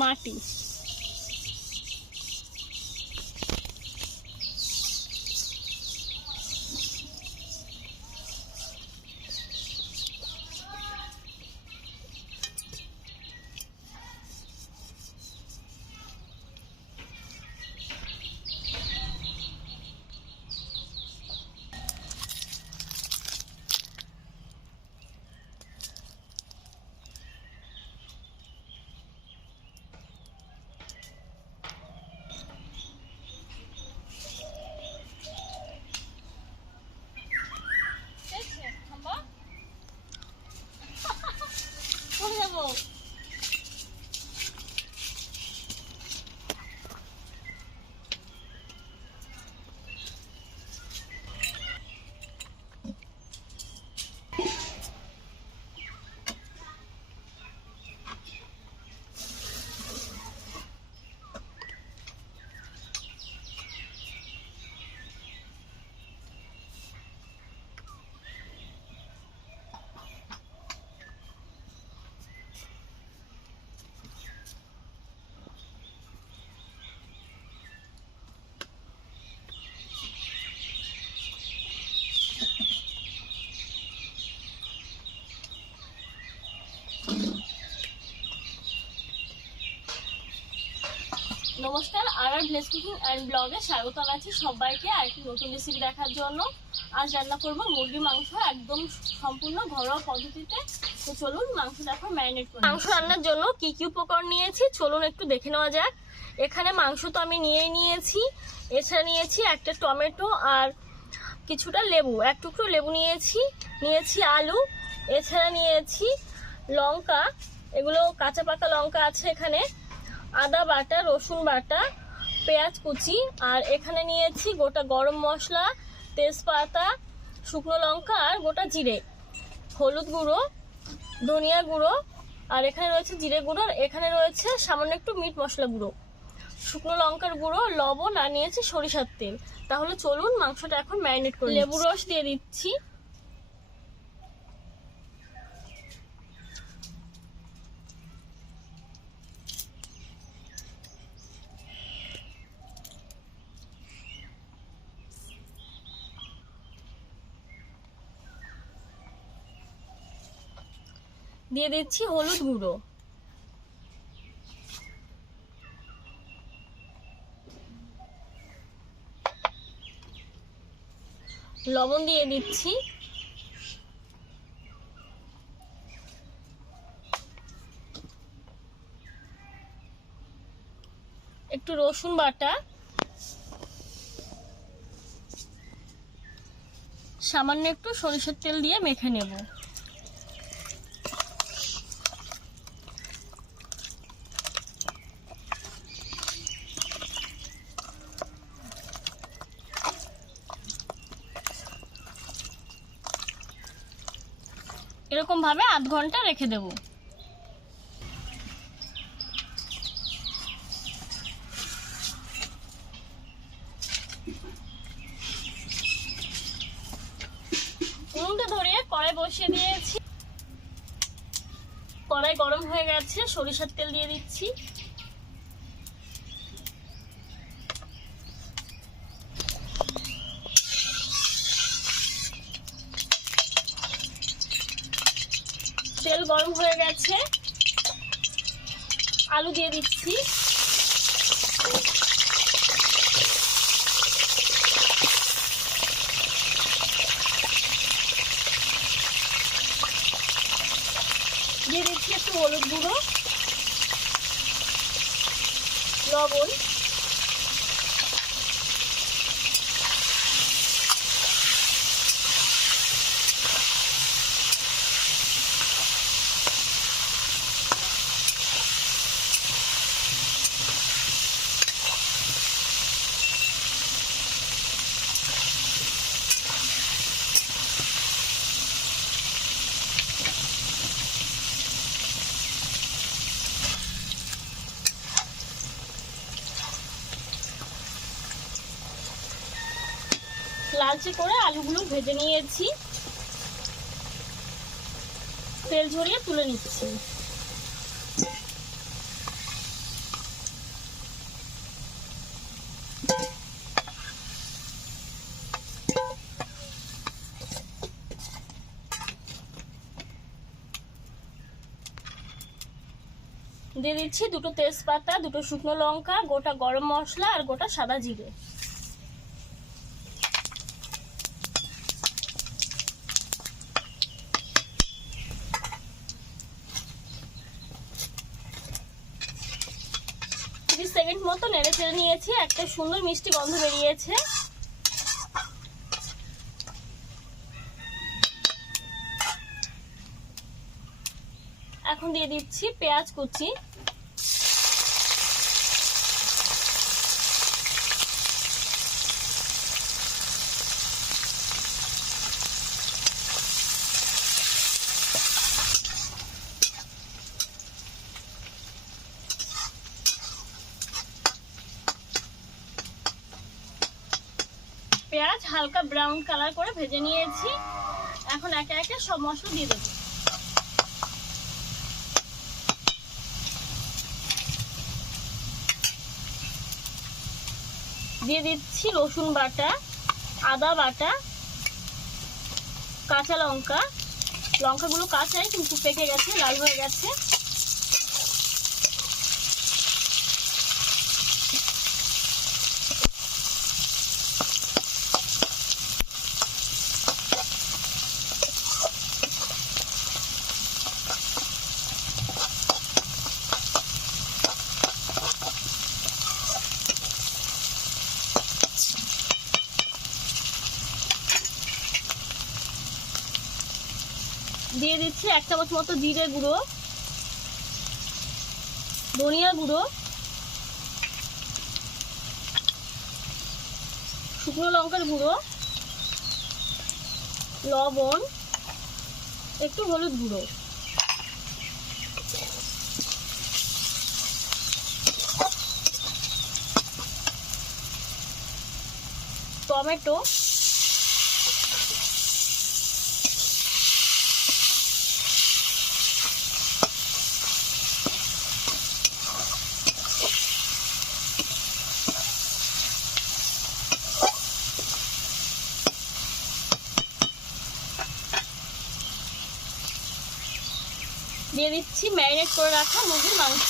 মাটি। নমস্কার, আর village cooking and ব্লগে স্বাগত জানাচ্ছি সবাইকে আরেকটি নতুন রেসিপি দেখার জন্য। আজ রান্না করব মুরগির মাংস, একদম সম্পূর্ণ ঘরোয়া পদ্ধতিতে। তো চলুন মাংসটা এখন ম্যারিনেট করি। মাংস রান্নার জন্য কি কি উপকরণ নিয়েছি চলুন একটু দেখে নেওয়া যাক। এখানে মাংস তো আমি নিয়েছি, এছাড়া নিয়েছি একটা টমেটো আর কিছুটা লেবু, এক টুকরো লেবু নিয়েছি আলু, এছাড়া নিয়েছি লঙ্কা, এগুলো কাঁচা পাকা লঙ্কা আছে এখানে, আদা বাটা, রসুন বাটা, পেঁয়াজ কুচি, আর এখানে নিয়েছি গোটা গরম মশলা, তেজপাতা, শুকনো লঙ্কা আর গোটা জিরে, হলুদ গুঁড়ো, ধনিয়া গুঁড়ো, আর এখানে রয়েছে জিরে গুঁড়ো, আর এখানে রয়েছে সামান্য একটু মিট মশলা গুঁড়ো, শুকনো লঙ্কার গুঁড়ো, লবণ, আর নিয়েছি সরিষার তেল। তাহলে চলুন মাংসটা এখন ম্যারিনেট করি। লেবু রস দিয়ে দিচ্ছি, দিয়ে দিচ্ছি হলুদ গুঁড়ো, লবণ দিয়ে দিচ্ছি, একটু রসুন বাটা, সামান্য একটু সরিষার তেল দিয়ে মেখে নেব। এরকম ভাবে আধ ঘন্টা রেখে দেব। উনুনটা ধরিয়ে কড়াই বসিয়ে দিয়েছি, কড়াই গরম হয়ে গেছে, সরিষার তেল দিয়ে দিচ্ছি, তেল গরম হয়ে গেছে, আলু দিয়ে দিচ্ছি, দিয়ে দিচ্ছি একটু হলুদ গুঁড়ো, লবণ, লালচে করে আলুগুলো ভেজে নিয়েছি, তেল ঝরিয়ে তুলে নিচ্ছি। দিয়ে দিচ্ছি 2টো তেজপাতা, 2টো শুকনো লঙ্কা, গোটা গরম মশলা আর গোটা সাদা জিরে। সেকেন্ড মতো নেড়ে চেড়ে নিয়েছি, একটা সুন্দর মিষ্টি গন্ধ বেরিয়েছে। এখন দিয়ে দিচ্ছি পেঁয়াজ কুচি, পেঁয়াজ হালকা ব্রাউন কালার করে ভেজে নিয়েছি। এখন একে একে সব মশলা দিয়ে দেবো। দিয়ে দিচ্ছি রসুন বাটা, আদা বাটা, কাঁচা লঙ্কা। লঙ্কাগুলো কাঁচাই কিন্তু পেকে গেছে, লাল হয়ে গেছে। দিয়ে দিচ্ছি 1 চামচ মতো জিরে গুঁড়ো, ধনিয়া গুঁড়ো, শুকনো লঙ্কার গুঁড়ো, লবণ, একটু হলুদ গুঁড়ো, টমেটো, দিয়ে দিচ্ছি ম্যারিনেট করে রাখা মুরগির মাংস।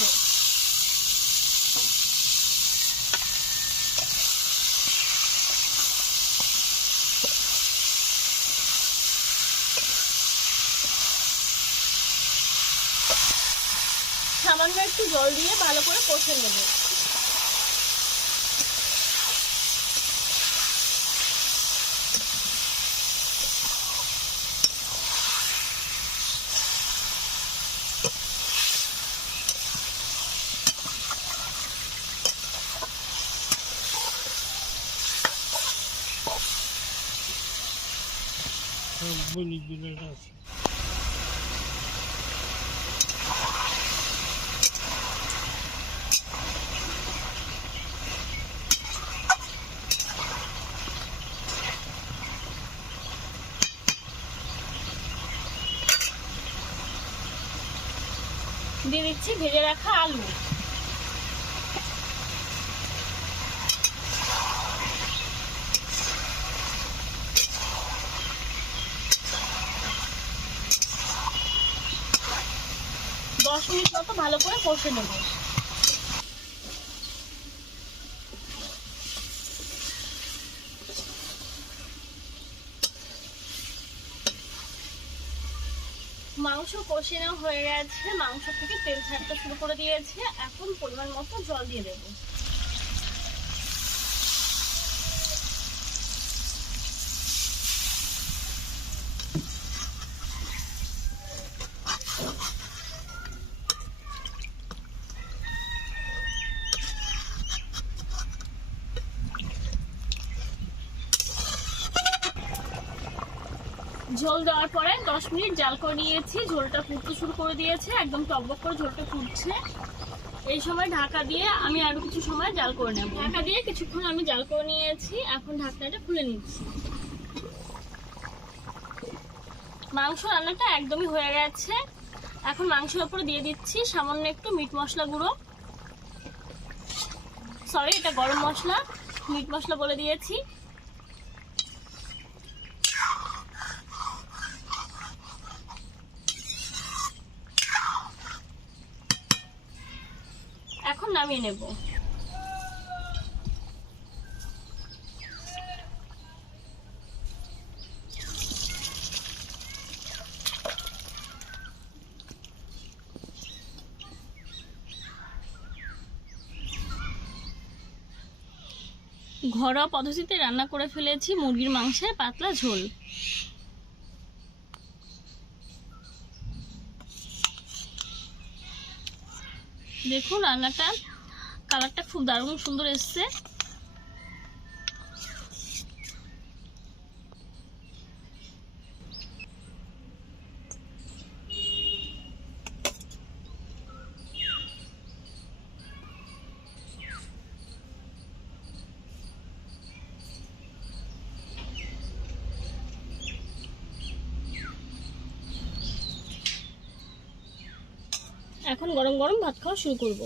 সামান্য একটু জল দিয়ে ভালো করে কষে নেব। দিয়ে দিচ্ছি ভেজে রাখা আলু। দশ মিনিট মতো ভালো করে কষে নেব। মাংস কষে নেওয়া হয়ে গেছে, মাংস থেকে তেল ছাড়তে শুরু করে দিয়েছে। এখন পরিমাণ মতো জল দিয়ে দেবো। ঝোল দেওয়ার পরে 10 মিনিট জাল করে নিয়েছি। ঝোলটা ফুটতে শুরু করে দিয়েছে, একদম টকবক করে ঝোলটা ফুটছে। এই সময় ঢাকা দিয়ে আমি আরো কিছু সময় জাল করে নেব। ঢাকা দিয়ে কিছুক্ষণ আমি জাল করে নিয়েছি। এখন ঢাকনাটা খুলে নিচ্ছি। মাংস রান্নাটা একদমই হয়ে গেছে। এখন মাংসের উপরে দিয়ে দিচ্ছি সামান্য একটু মিট মশলা গুঁড়ো, সরি এটা গরম মশলা, মিট মশলা বলে দিয়েছি। নামিয়ে নেব। ঘরোয়া পদ্ধতিতে রান্না করে ফেলেছি মুরগির মাংসের পাতলা ঝোল। দেখুন রান্নাটা কালারটা খুব দারুণ সুন্দর এসছে। এখন গরম গরম ভাত খাওয়া শুরু করব।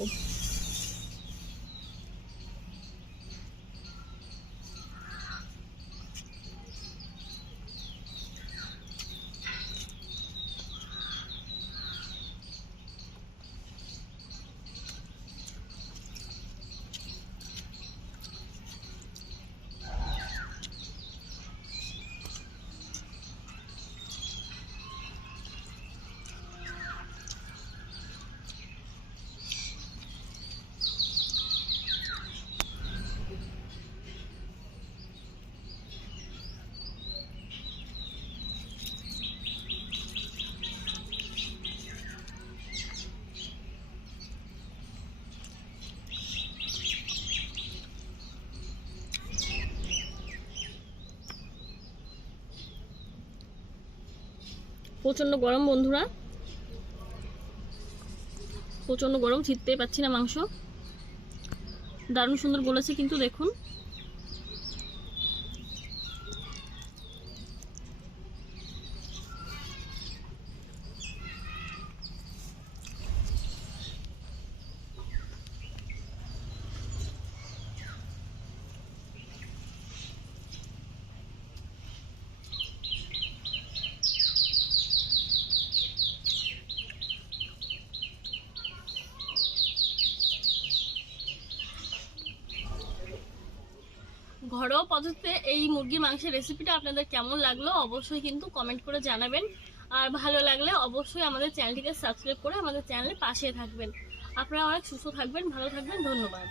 প্রচন্ড গরম বন্ধুরা, প্রচন্ড গরম, ছিটতেই পাচ্ছি না মাংস। দারুণ সুন্দর গলেছে কিন্তু দেখুন। ঘরোয়া পদ্ধতিতে এই মুরগির মাংসের রেসিপিটা আপনাদের কেমন লাগলো অবশ্যই কিন্তু কমেন্ট করে জানাবেন। আর ভালো লাগলে অবশ্যই আমাদের চ্যানেলটিকে সাবস্ক্রাইব করে আমাদের চ্যানেলের পাশে থাকবেন। আপনারা অনেক সুস্থ থাকবেন, ভালো থাকবেন, ধন্যবাদ।